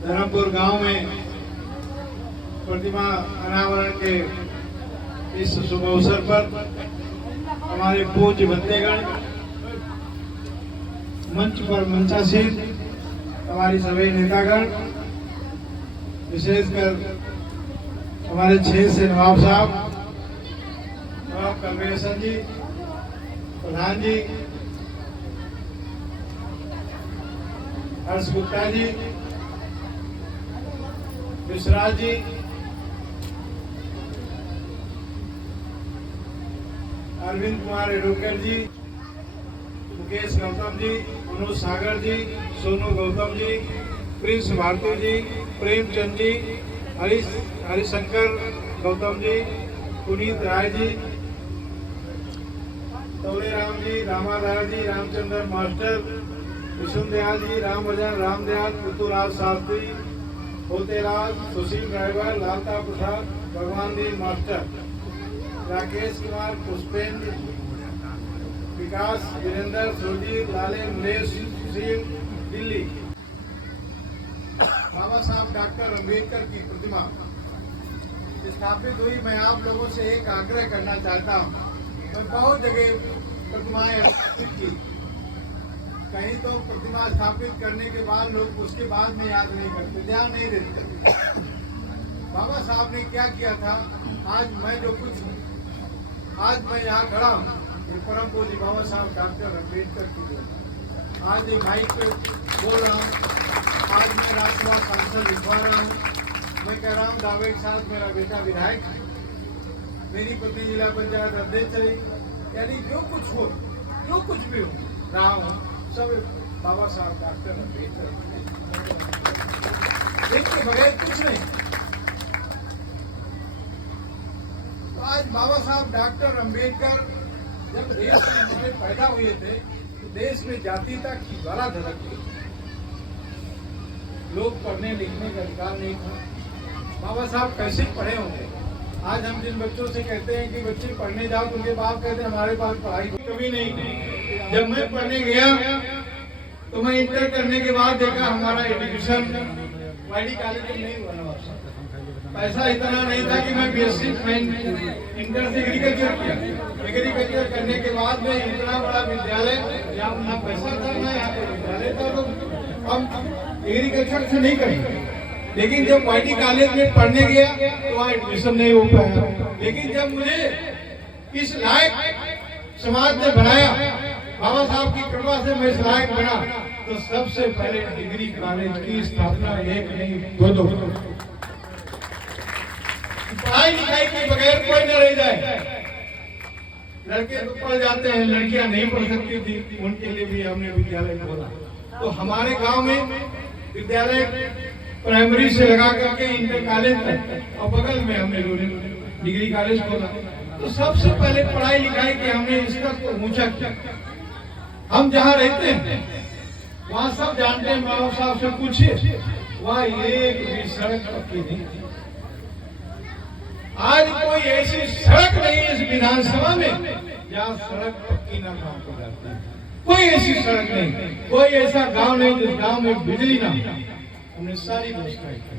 धर्मपुर गांव में प्रतिमा अनावरण के इस शुभ अवसर पर हमारे पूज्य बंदेगण, मंच पर मंचासीन हमारी सभी नेतागण, विशेषकर हमारे 6 से नवाब साहब, नवाब कलवेशन जी, प्रधान जी, हर्ष गुप्ता जी, विश्राज जी, अरविंद कुमार एडवोकेट जी, मुकेश गौतम जी, मनोज सागर जी, सोनू गौतम जी, प्रिंस भारती जी, प्रेमचंद जी, हरिशंकर गौतम जी, पुनीत राय जी, तौले राम जी, रामाधार जी, रामचंद्र मास्टर, विष्णुदयाल जी, रामभजन, रामदयाल, पुतुराज शास्त्री, होतेराज, सुशील ड्राइवर, लालता प्रसाद, भगवान जी मास्टर, राकेश कुमार, पुष्पेंद्र, विकास, वीरेंद्र, सुरजीत, लाले, मलेश, सुशील, दिल्ली। बाबा साहब डॉक्टर अम्बेडकर की प्रतिमा स्थापित हुई। मैं आप लोगों से एक आग्रह करना चाहता हूँ। मैं बहुत जगह प्रतिमाएं स्थापित की, कहीं तो प्रतिमा स्थापित करने के बाद लोग उसके बाद में याद नहीं करते, ध्यान नहीं देते। बाबा साहब ने क्या किया था, आज मैं यहाँ खड़ा हूँ, परम पूज्य बाबा साहब डॉक्टर अम्बेडकर की आज एक माइक पे बोल रहा हूँ। आज मैं राज्यसभा सांसद लिखवा रहा हूँ। मैं कह रहा हूँ दावे के साथ मेरा बेटा विधायक, मेरी पत्नी जिला पंचायत अध्यक्ष है। यानी जो कुछ भी हो रहा हूँ, सब बाबा साहब डॉक्टर अम्बेडकर के बगैर कुछ नहीं। तो आज बाबा साहब डॉक्टर अम्बेडकर जब देश में हमारे पैदा हुए थे तो देश में जातीयता की ज्वाला धड़क गई। लोग पढ़ने लिखने का अधिकार नहीं था। बाबा साहब कैसे पढ़े होंगे? आज हम जिन बच्चों से कहते हैं कि बच्चे पढ़ने जाओ, तो उनके बाप कहते हैं हमारे पास पढ़ाई कभी नहीं। जब मैं पढ़ने गया तो मैं इंटर करने के बाद देखा हमारा एजुकेशन वाईडी कॉलेज में नहीं हुआ। पैसा इतना नहीं था कि मैं बीएससी इंटर से एग्रीकल्चर किया। एग्रीकल्चर करने के बाद में इतना बड़ा विद्यालय, यहाँ ना पैसा था ना यहाँ पे विद्यालय था, तो हम एग्रीकल्चर से नहीं करेंगे। लेकिन जब वाईडी कॉलेज में पढ़ने गया तो वहाँ एडमिशन नहीं हो पाया। लेकिन जब मुझे इस लायक समाज ने बनाया, बाबा साहब की कृपा से मैं इस लायक बना, तो सबसे पहले डिग्री कॉलेज की स्थापना एक नहीं दो। पढ़ाई लिखाई के बगैर कोई न रह जाए। लड़के तो पढ़ जाते हैं, लड़कियां नहीं पढ़ सकती थी, उनके लिए भी हमने विद्यालय खोला। तो हमारे गांव में विद्यालय प्राइमरी से लगा करके इंटर कॉलेज तक, और बगल में हमने डिग्री कॉलेज खोला। तो सबसे पहले पढ़ाई लिखाई के हमने स्तर को ऊंचा किया। हम जहाँ रहते हैं वहाँ सब जानते हैं, बाबा साहब से पूछिए, वहाँ एक भी सड़क पक्की नहीं। आज कोई ऐसी सड़क नहीं है इस विधानसभा में जहाँ सड़क पक्की ना काम हो जाती है। कोई ऐसी सड़क नहीं, कोई ऐसा गांव नहीं जिस गांव में बिजली ना। हमने सारी व्यवस्थाएं की।